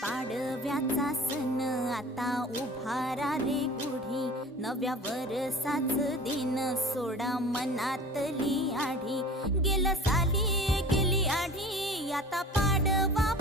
पाडव्याचा सण आता उभारा रे गुढी, नव्या वरसाच दिन सोडा मनातली आढी. गेलं साली गेली आढी, आता पाडवा